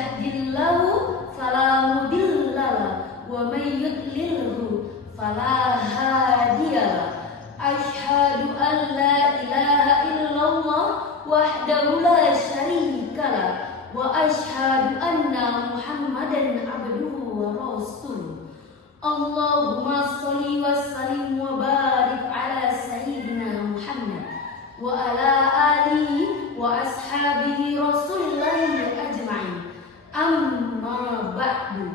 yahdillahu fala mudhillalah wa may yudlilhu fala hadiyalah. Asyhadu an la ilaha illallah wahdahu la syarikalah wa asyhadu anna Muhammadan abduhu wa rasuluh. Allahumma sholli wa sallim wa barik ala sayyidina Muhammad wa ala alihi wa ashabihi Rasulillah ajma'in. Amma ba'du.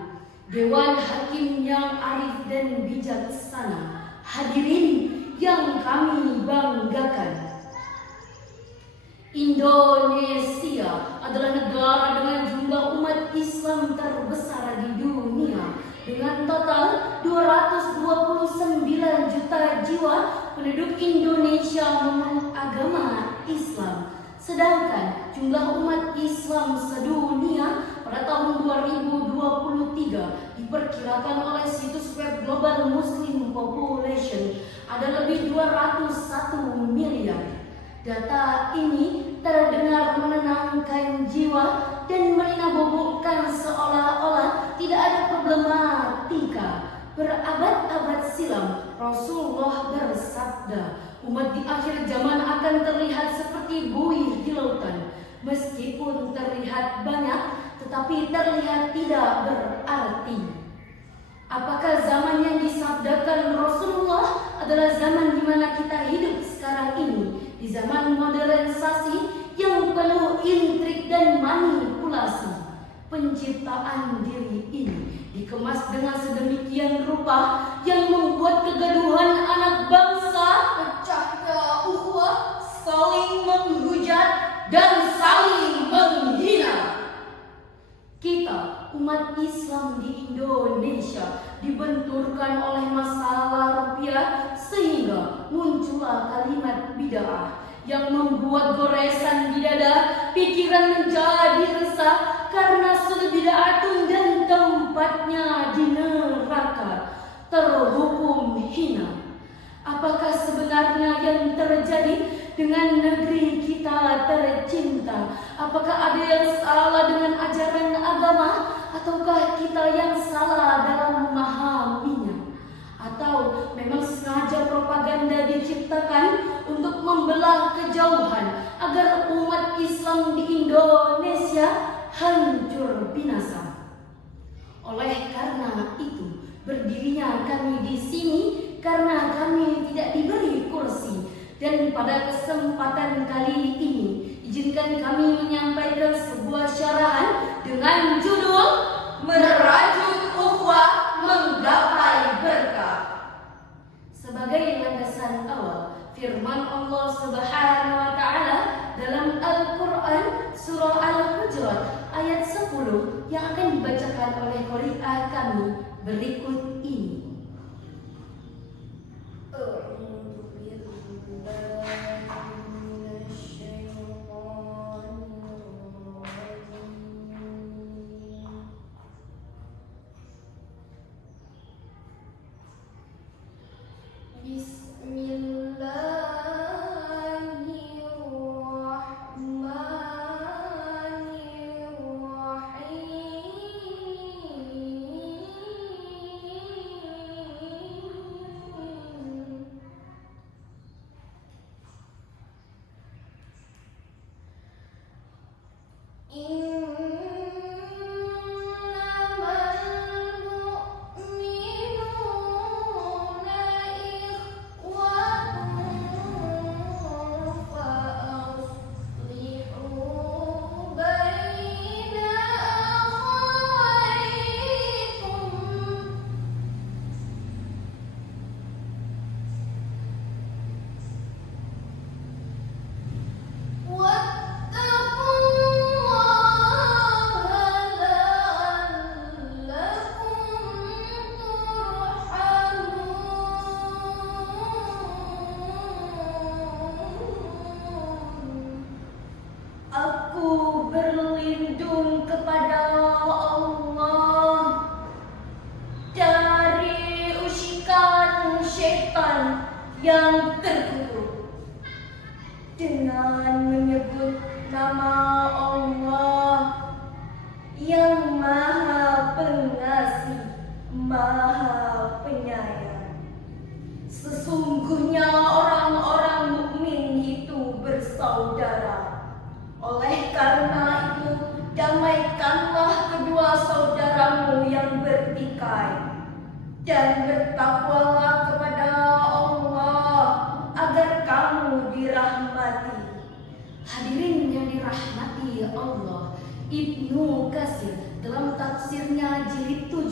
Dewan Hakim yang arif dan bijaksana, hadirin yang kami banggakan, Indonesia adalah negara dengan jumlah umat Islam terbesar di dunia. Dengan total 229 juta jiwa, penduduk Indonesia memeluk agama Islam. Sedangkan jumlah umat Islam sedunia pada tahun 2023 diperkirakan oleh situs web Global Muslim Population ada lebih 201 miliar. Data ini terdengar menenangkan jiwa dan meninabobokan seolah-olah tidak ada problematika. Berabad-abad silam Rasulullah bersabda, umat di akhir zaman akan terlihat seperti buih di lautan. Meskipun terlihat banyak, tetapi terlihat tidak berarti. Apakah zaman yang disabdakan Rasulullah adalah zaman di mana kita hidup sekarang ini? Di zaman modernisasi yang penuh intrik dan manipulasi. Penciptaan diri ini dikemas dengan sedemikian rupa yang membuat kegaduhan anak bangsa, pecahnya ukhuwah, saling menghujat dan saling menghina. Kita umat Islam di Indonesia dibenturkan oleh masalah rupiah sehingga muncullah kalimat bid'ah yang membuat goresan di dada, pikiran menjadi resah karena sudah bid'atun dan tempatnya di neraka, terhukum hina. Apakah sebenarnya yang terjadi dengan negeri kita tercinta? Apakah ada yang salah dengan ajaran agama, ataukah kita yang salah dalam memahaminya? Atau memang sengaja propaganda diciptakan untuk membelah kejauhan agar umat Islam di Indonesia hancur binasa? Oleh karena itu, berdirinya kami di sini karena kami tidak diberi kursi. Dan pada kesempatan kali ini, izinkan kami menyampaikan sebuah syarahan dengan judul Merajut Ukhuwah Menggapai Berkah. Sebagai landasan awal, firman Allah Subhanahu wa taala dalam Al-Qur'an surah Al-Hujurat ayat 10 yang akan dibacakan oleh qari'ah kami berikut ini. yang terkutuk dengan menyebut nama Allah yang Maha Pengasih, Maha Penyayang. Sesungguhnya orang-orang mukmin itu bersaudara. Oleh karena itu, damaikanlah kedua saudaramu yang bertikai, dan bertakwalah kepada Allah agar kamu dirahmati. Hadirin yang dirahmati Allah, Ibnu Katsir dalam tafsirnya jilid 7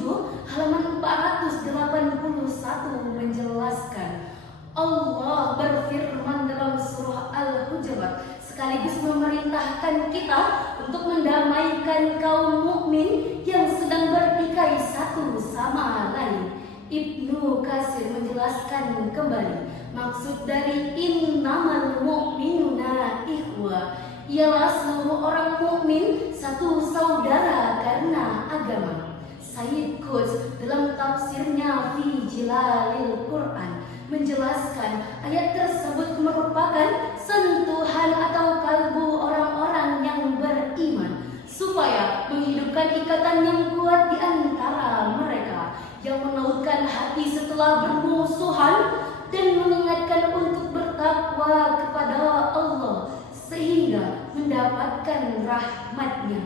halaman 481 menjelaskan, Allah berfirman dalam surah Al-Hujurat sekaligus memerintahkan kita untuk mendamaikan kaum mukmin yang sedang bertikai satu sama lain. Ibnu Katsir menjelaskan kembali, maksud dari innamal mu'minuna ikhwah ialah seluruh orang mukmin satu saudara karena agama. Sayyid Quds dalam tafsirnya Fi Jilalil Quran menjelaskan ayat tersebut merupakan sentuhan atau kalbu orang-orang yang beriman supaya menghidupkan ikatan yang kuat di antara mereka, yang menautkan hati setelah bermusuhan dan mengingatkan untuk bertakwa kepada Allah sehingga mendapatkan rahmat-Nya.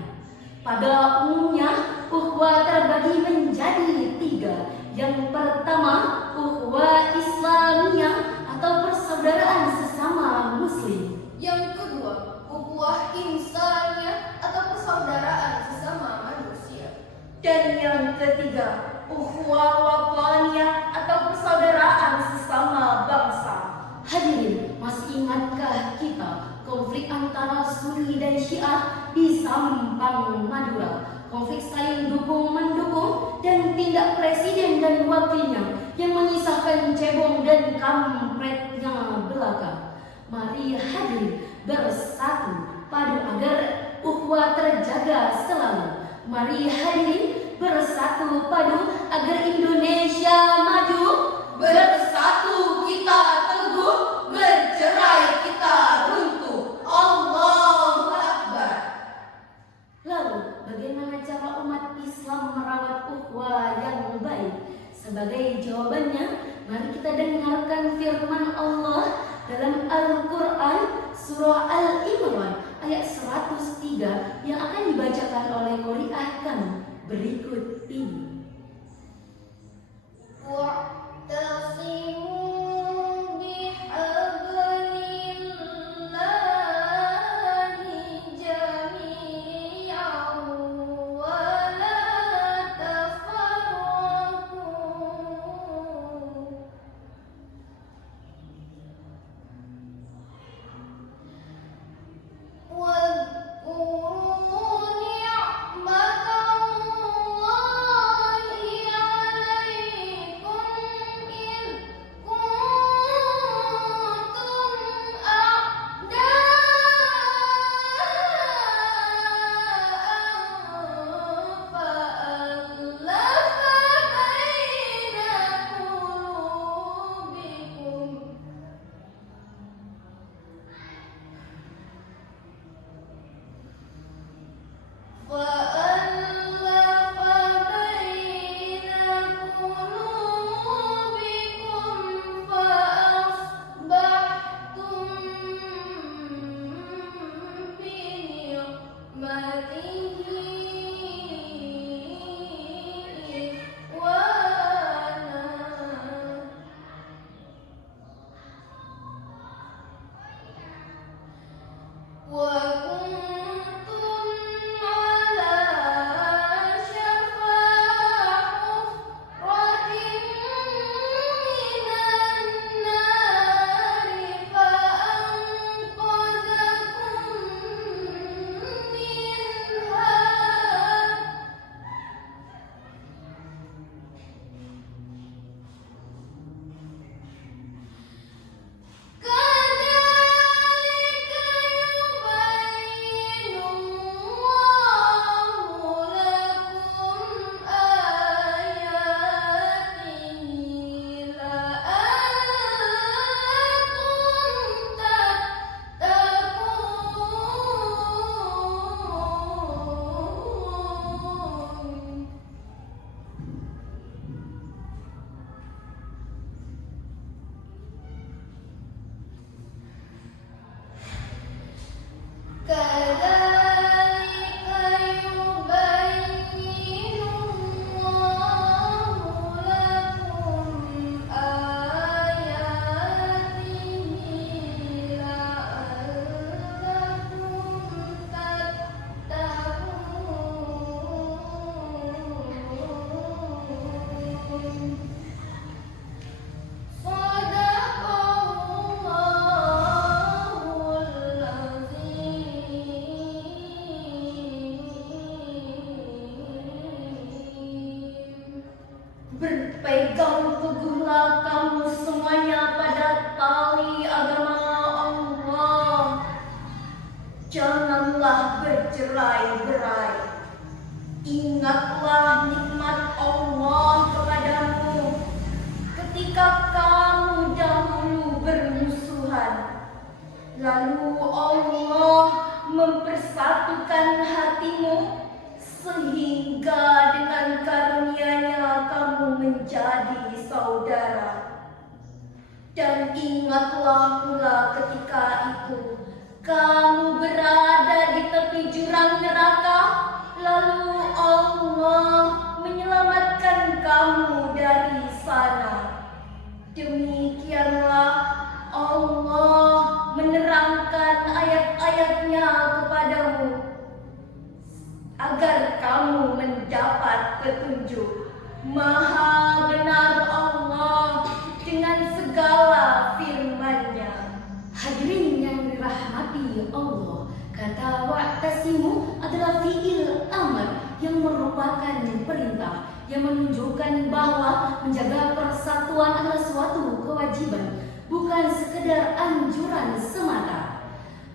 Pada umumnya, ukhuwah terbagi menjadi 3. Yang pertama, ukhuwah Islamiyah atau persaudaraan sesama muslim. Yang kedua, ukhuwah insaniyah atau persaudaraan sesama manusia. Dan yang ketiga, ukhuwah wataniyah atau persaudaraan sesama bangsa. Hadirin, masih ingatkah kita konflik antara Sunni dan Syiah di Sampang, Madura? Konflik saling dukung-mendukung dan tindak presiden dan wakilnya yang menyisahkan cebong dan kampretnya belaka. Mari hadirin bersatu padu agar ukhuwah terjaga selalu. Mari hadirin bersatu padu agar Indonesia maju. Bersatu kita teguh, bercerai kita runtuh. Allahu Akbar. Lalu, bagaimana cara umat Islam merawat ukhuwah yang baik? Sebagai jawabannya, mari kita dengarkan firman Allah dalam Al-Quran surah Al-Imran ayat 103 yang akan dibacakan oleh qari'ah kami berikut ini. واذكروا نعمة الله Janganlah bercerai-berai. Ingatlah nikmat Allah kepadamu ketika kamu dahulu bermusuhan. Lalu Allah mempersatukan hatimu sehingga dengan karunia-Nya kamu menjadi saudara. Dan ingatlah pula ketika itu kamu berada di tepi jurang neraka, lalu Allah menyelamatkan kamu dari sana. Demikianlah Allah menerangkan ayat-ayat-Nya kepadamu agar kamu mendapat petunjuk. Maha benar Allah dengan segala firman-Nya. Hadirin yang dirahmati Allah, kata wa'tasimu adalah fi'il amr yang merupakan perintah yang menunjukkan bahwa menjaga persatuan adalah suatu kewajiban, bukan sekedar anjuran semata.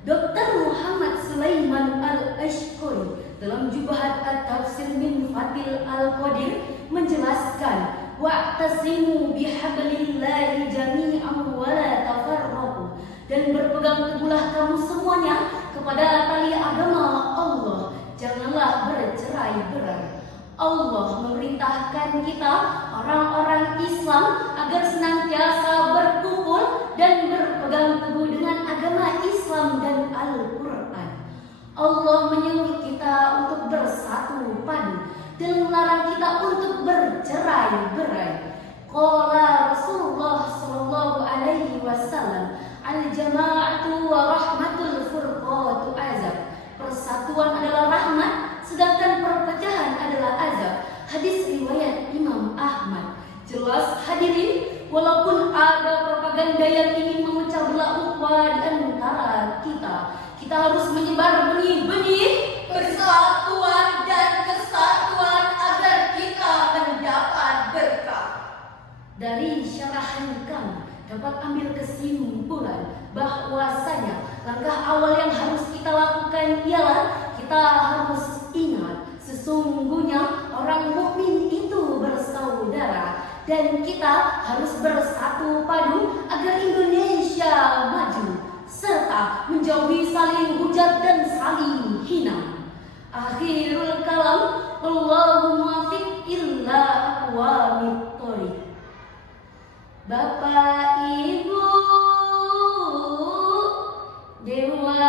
Dr. Muhammad Sulaiman Al-Ashquri dalam Jubahat At-Tafsir min Fathil Al-Qadir menjelaskan, wa'tasimu bihablillahi jami'an wa la tafarraqu, dan berpegang teguhlah kamu semuanya kepada tali agama Allah, janganlah bercerai-berai. Allah memerintahkan kita orang-orang Islam agar senantiasa berkumpul dan berpegang teguh dengan agama Islam dan Al-Quran. Allah menyuruh kita untuk bersatu padu dan melarang kita untuk bercerai-berai. Qala Rasulullah sallallahu alaihi wasallam, al-jama'atu wa rahmatul furqatu azab. Persatuan adalah rahmat, sedangkan perpecahan adalah azab. Hadis riwayat Imam Ahmad. Jelas hadirin, walaupun ada propaganda yang ingin memecah belah ukhuwah di antara kita harus menyebar benih-benih persatuan dan kesatuan agar kita mendapat berkah. Dari syarahan kami dapat ambil kesimpulan bahwasanya langkah awal yang harus kita lakukan ialah kita harus ingat sesungguhnya orang mukmin itu bersaudara, dan kita harus bersatu padu agar Indonesia maju serta menjauhi saling hujat dan saling hina. Akhirul kalam, Allahumma muwaffiq illa aqwamit thoriq. Bapak Ibu Dewa